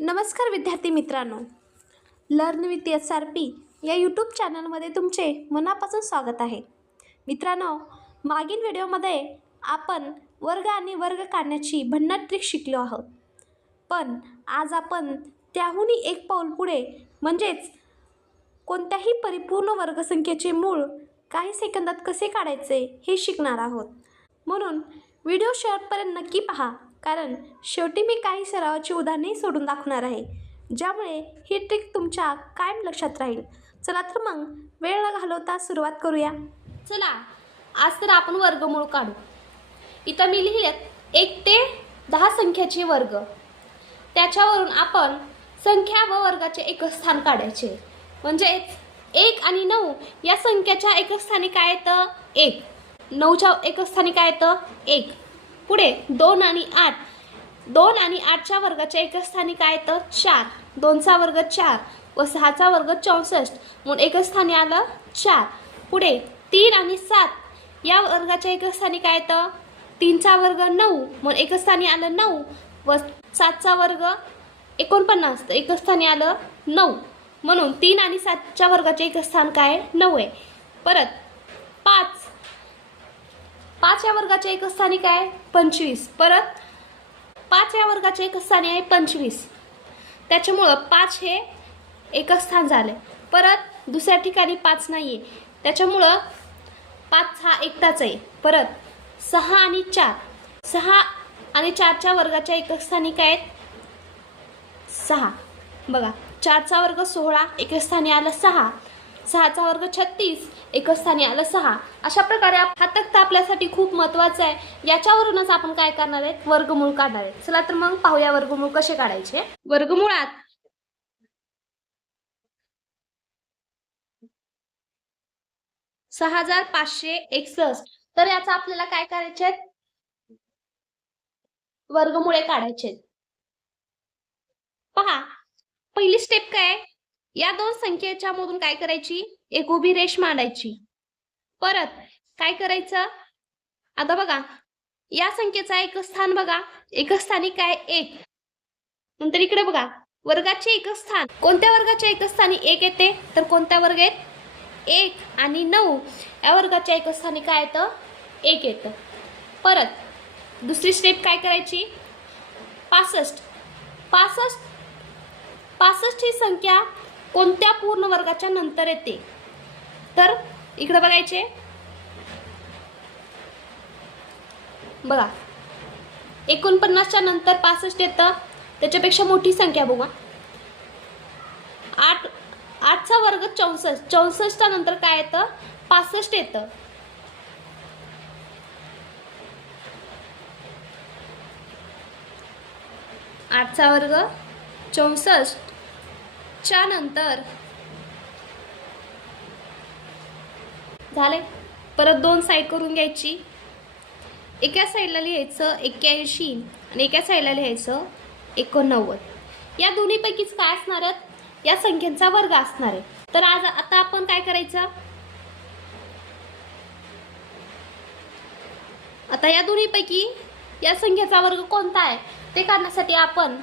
नमस्कार विद्यार्थी मित्रांनो, लर्न विथ SRP या यूट्यूब चॅनलमध्ये तुमचे मनापासून स्वागत आहे. मित्रांनो, मागील व्हिडिओमध्ये आपण वर्ग आणि वर्ग काढण्याची भन्नाट ट्रिक शिकलो आहोत. पण आज आपण त्याहूनही एक पाऊल पुढे म्हणजेच कोणत्याही परिपूर्ण वर्गसंख्येचे मूळ काही सेकंदात कसे काढायचे हे शिकणार आहोत. म्हणून व्हिडिओ शेवटपर्यंत नक्की पहा, कारण शेवटी मी काही सरावाची उदाहरणे सोडून दाखवणार आहे, ज्यामुळे ही ट्रिक तुमच्या कायम लक्षात राहील. चला तर मग वेळ न घालवता सुरुवात करूया. चला, आज तर आपण वर्गमूळ काढू. इथं मी लिहिलेत 1 ते 10 संख्याचे वर्ग. त्याच्यावरून आपण संख्या व वर्गाचे एकक स्थान काढायचे. म्हणजेच 1 आणि 9 या संख्याच्या एकक स्थानी काय येतं? 1. 9च्या एकक स्थानी काय येतं? 1. पुढे 2 आणि 8. 2 आणि 8च्या वर्गाच्या एकक स्थानी काय येतं? 4. 2चा वर्ग 4 व 6चा वर्ग 64 म्हणून एकक स्थानी आलं 4. पुढे 3 आणि 7 या वर्गाच्या एकक स्थानी काय येतं? 3चा वर्ग 9 म्हणून एकक स्थानी आलं 9 व 7चा वर्ग 49 तर एकक स्थानी आलं 9. म्हणून 3 आणि 7च्या वर्गाचे एकक स्थान काय? 9 आहे. परत 5 या वर्गाच्या एकक स्थानी काय? 25. परत 5 या वर्गाच्या एकक स्थानी आहे 25. त्याच्यामुळं 5 हे एकक स्थान झाले. परत दुसऱ्या ठिकाणी 5 नाही आहे, त्याच्यामुळं 5 हा एकटाच आहे. परत 6 आणि 4. 6 आणि 4च्या वर्गाच्या एकक स्थानी काय आहेत? 6. बघा, 4चा वर्ग 16 एकक स्थानी आलं 6. 6चा वर्ग 36 एकक स्थानी आलं 6. अशा प्रकारे हा तक्ता आपल्यासाठी खूप महत्त्वाचा आहे. याच्यावरूनच आपण काय करणार आहे? वर्गमूळ काढणार आहे. चला तर मग पाहूया वर्गमूळ कसे काढायचे. वर्गमुळात 6561. तर याचा आपल्याला काय करायचे? वर्गमुळे काढायचे. पहा, पहिली स्टेप काय? या दोन संख्येच्या मधून काय करायची? एक उभी रेष मांडायची. परत काय करायचं? आता बघा, या संख्येचा एकक स्थान बघा, एकक स्थानी काय? 1. नंतर इकडे बघा, वर्गाचे एकक स्थान. कोणत्या वर्गाच्या एकक स्थानी 1 येते? तर कोणत्या वर्ग आहेत? 1 आणि 9 या वर्गाच्या एकक स्थानी काय येतं? 1 येतं. परत दुसरी स्टेप काय करायची? 65. 65 ही संख्या कोणत्या पूर्ण वर्गाच्या नंतर येते? तर इकडे बघायचे. बघा, 49च्या नंतर 65 येतं. त्याच्यापेक्षा मोठी संख्या बघा, 8चा वर्ग 64. 64च्या नंतर काय येतं? 65 येतं. आठचा वर्ग 64 च्या नंतर झाले. परत 2 साईड करून घ्यायची. एका साईडला लिहायचं 81 आणि एका साईडला लिहायचं 89. या दोन्हीपैकीच काय असणार आहे? या संख्येचा वर्ग असणार आहे. तर आता आपण काय करायचं? आता या दोन्हीपैकी या संख्येचा वर्ग कोणता आहे ते काढण्यासाठी आपण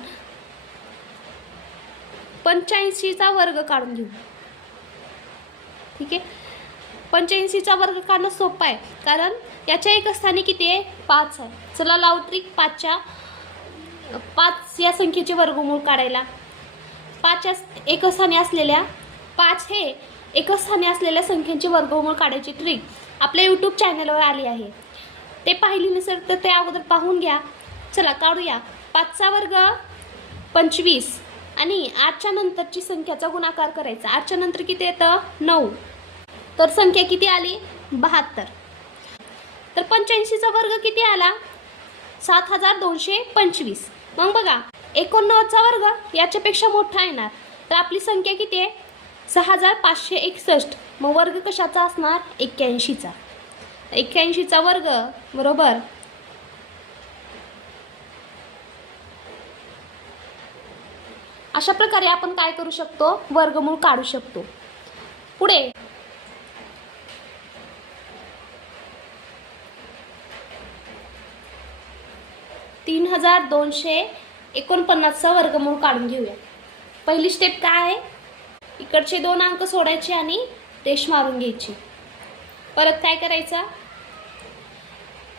85चा वर्ग काढून घेऊ. ठीक आहे, 85चा वर्ग काढणं सोपं आहे, कारण याच्या एकक स्थानी किती आहे? 5 आहे. चला लावू ट्रिक. 5 या संख्येचे वर्गमूळ काढायला. 5 एकक स्थानी असलेल्या 5 हे एकक स्थानी असलेल्या संख्येचे वर्गमूळ काढायची ट्रिक आपल्या यूट्यूब चॅनलवर आली आहे. ते पाहिली नसेल तर ते अगोदर पाहून घ्या. चला काढूया. 5चा वर्ग 25 आणि 8च्या नंतरची संख्याचा गुणाकार करायचा. 8च्या नंतर किती येतं? 9. तर संख्या किती आली? 72. तर 85चा वर्ग किती आला? 7225. मग बघा, 89चा वर्ग याच्यापेक्षा मोठा येणार. तर आपली संख्या किती आहे? 6561. मग वर्ग कशाचा असणार? 81चा. 81चा वर्ग बरोबर 'अशा प्रकारे आपण काय करू शकतो? वर्गमूळ काढू शकतो. पुढे 3221 49चा वर्गमूळ काढून घेऊया. पहिली स्टेप काय आहे, इकडचे 2 अंक सोडायचे आणि रेष मारून घ्यायची. परत काय करायचं,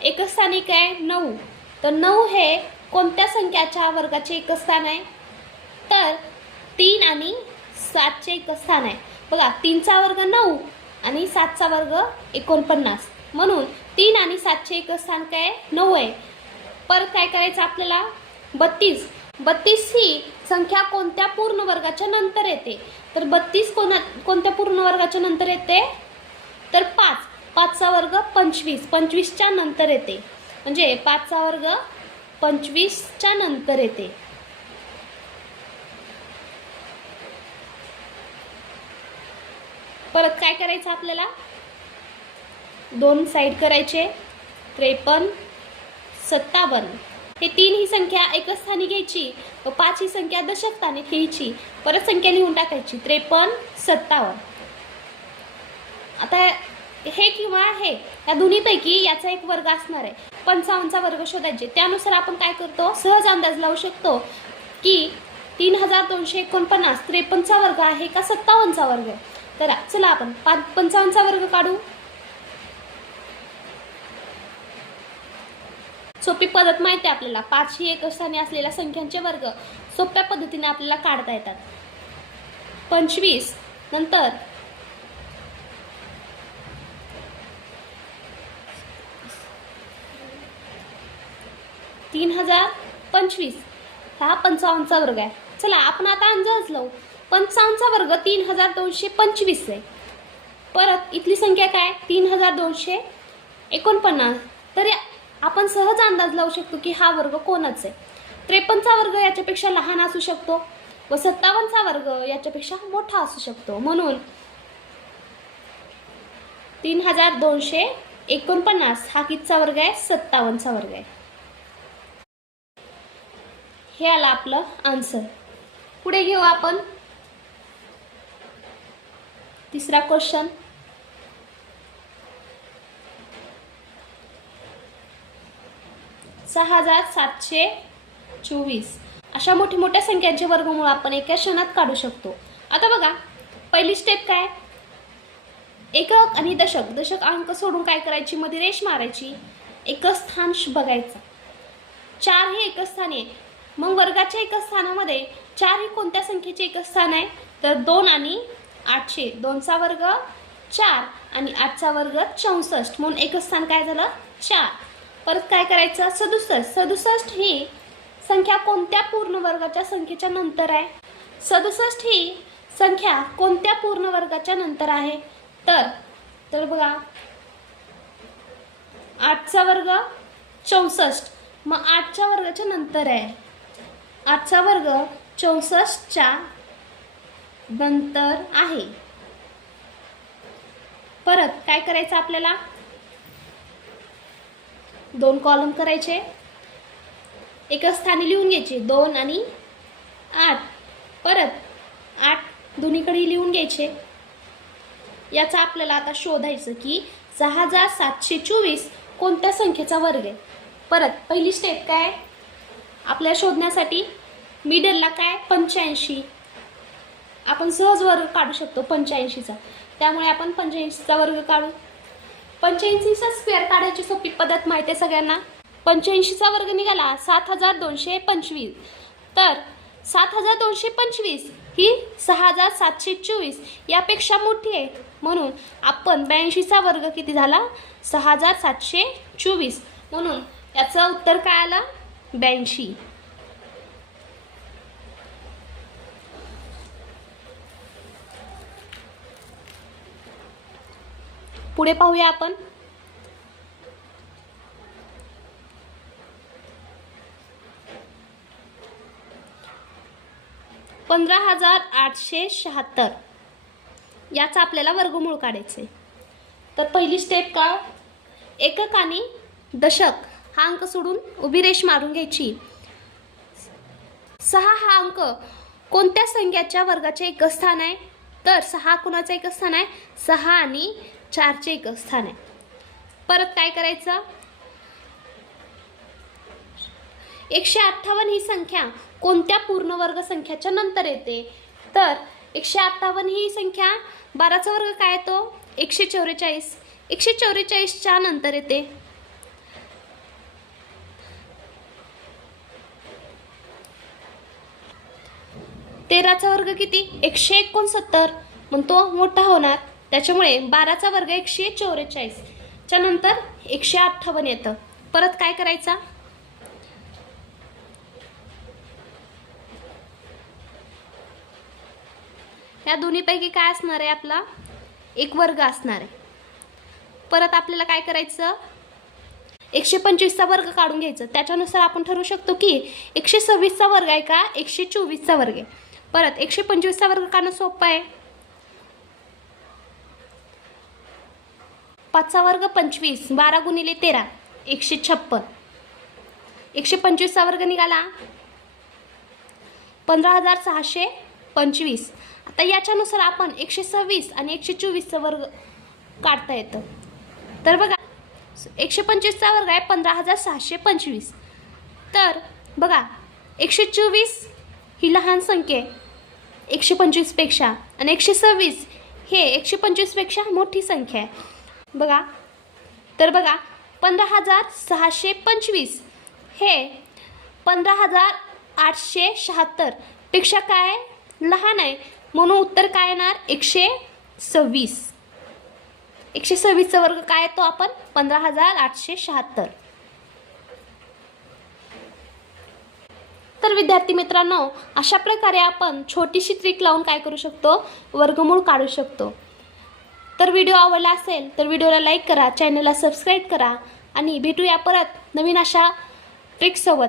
एकच स्थानी काय 9, तर 9 हे कोणत्या संख्याच्या वर्गाचे एकच स्थान आहे, तर 3 आणि 7चे एकच स्थान आहे. बघा 3चा वर्ग 9 आणि 7चा वर्ग 49, म्हणून 3 आणि 7चे एकच स्थान काय 9 आहे. परत काय करायचं आपल्याला, 32 ही संख्या कोणत्या पूर्ण वर्गाच्या नंतर येते, तर 32 कोणत्या पूर्ण वर्गाच्या नंतर येते, तर 5चा वर्ग 25च्या नंतर येते, म्हणजे 5चा वर्ग 25च्या नंतर येते. परत काय करायचं आपल्याला, 2 साईड करायचे, 53, 57 हे 3 ही संख्या एकच स्थानी घ्यायची व 5 ही संख्या दशक स्थानी घ्यायची. परत संख्या लिहून टाकायची, 53, 57. आता हे किंवा हे या दोन्हीपैकी याचा एक वर्ग असणार आहे. 55चा वर्ग शोधायचे. त्यानुसार आपण काय करतो, सहज अंदाज लावू शकतो की 3249 53चा वर्ग आहे का 57चा वर्ग आहे. तर चला आपण 55चा वर्ग काढू. सोपी पद्धत माहिती आहे आपल्याला, 5 ही एकच स्थानी असलेल्या संख्यांचे वर्ग सोप्या पद्धतीने आपल्याला काढता येतात. 25 नंतर 3025 हा 55चा वर्ग आहे. चला आपण आता अंदाज लावू. 55चा वर्ग 3225 आहे. परत इथली संख्या काय 3249. तर आपण सहज अंदाज लावू शकतो की हा वर्ग कोणाचा आहे. 53चा वर्ग याच्यापेक्षा लहान असू शकतो व 57चा वर्ग याच्यापेक्षा मोठा असू शकतो. म्हणून 3249 हा कितीचा वर्ग आहे, 57चा वर्ग आहे. हे आलं आपलं आन्सर. पुढे घेऊ आपण तिसरा क्वेश्चन. सहा 6724 अशा मोठ्या संख्यांचे वर्गमूळ आपण एका क्षणात काढू शकतो. आता बघा पहिली स्टेप काय, एकक आणि दशक अंक सोडून काय करायची, मध्ये रेष मारायची, एकच स्थान बघायचं. 4 हे एकच स्थान आहे. मग वर्गाच्या एकच स्थानामध्ये 4 ही कोणत्या संख्येचे एकच स्थान आहे, तर 2 आणि 800. 2चा वर्ग 4 आणि 8चा वर्ग 64, म्हणून एकच स्थान काय झालं 4. परत काय करायचं, 67 ही संख्या कोणत्या पूर्ण वर्गाच्या संख्येच्या नंतर आहे, 67 ही संख्या कोणत्या पूर्ण वर्गाच्या नंतर आहे, तर बघा 8चा वर्ग 64, मग 8च्या वर्गाच्या नंतर आहे. 8चा वर्ग 64च्या नंतर आहे. परत काय करायचं आपल्याला, 2 कॉलम करायचे, एकच स्थानी लिहून घ्यायचे 2 आणि 8. परत 8 दोन्हीकडे लिहून घ्यायचे. याचा आपल्याला आता शोधायचं की 6724 कोणत्या संख्येचा वर्ग आहे. परत पहिली स्टेप काय, आपल्याला शोधण्यासाठी मिडलला काय 85, आपण सहज वर्ग काढू शकतो 85चा. त्यामुळे आपण 85चा वर्ग काढू. 85चा स्क्वेअर काढायची सोपी पद्धत माहिती आहे सगळ्यांना. 85चा वर्ग निघाला 7225. तर 7225 ही 6724 यापेक्षा मोठी आहे, म्हणून आपण 82चा वर्ग किती झाला 6724. म्हणून याचं उत्तर काय आलं 82. पुढे पाहूया आपण. $15,876 याचा आपल्याला वर्गमूळ काढायचे. तर पहिली स्टेप काय, एकक आणि दशक हा अंक सोडून उभी रेष मारून घ्यायची. 6 हा अंक कोणत्या संख्याच्या वर्गाचे एकच स्थान आहे, तर 6 कुणाचं एकच स्थान आहे, 6 आणि 4चे एकच स्थान आहे. परत काय करायचं, 158 ही संख्या कोणत्या पूर्ण वर्ग संख्याच्या नंतर येते? तर 158 ही संख्या 12चा वर्ग काय येतो? 144. 144च्या नंतर येते. तेराचा वर्ग किती? 169. मग तो मोठा होणार, त्याच्यामुळे 12चा वर्ग 144 च्या नंतर 158 येतं. परत काय करायचा? या दोन्हीपैकी काय असणार आहे? आपला एक वर्ग असणार आहे. परत आपल्याला काय करायचं? 125चा वर्ग काढून घ्यायचं. त्याच्यानुसार आपण ठरवू शकतो की 126चा वर्ग आहे का 124चा वर्ग आहे. परत 125चा वर्ग काढणं सोपं आहे. 5चा वर्ग 25, 12 गुणिले 13 156. 125चा वर्ग निघाला 15,625. आता याच्यानुसार आपण 126 आणि 124चा वर्ग काढता येतं. तर बघा 125चा वर्ग आहे 15,625. तर बघा 124 ही लहान संख्या आहे 125पेक्षा आणि 126 हे 125पेक्षा मोठी संख्या आहे. बघा तर बघा 15,625 हे 15,876 पेक्षा काय लहान आहे, म्हणून उत्तर काय येणार? 126. 126चा वर्ग काय येतो? आपण 15,876. तर विद्यार्थी मित्रांनो, अशा प्रकारे आपण छोटीशी ट्रिक लावून काय करू शकतो? वर्गमूळ काढू शकतो. तर व्हिडिओ आवडला असेल तर व्हिडिओला लाईक करा, चॅनलला सबस्क्राईब करा आणि भेटूया परत नवीन अशा ट्रिक्ससोबत.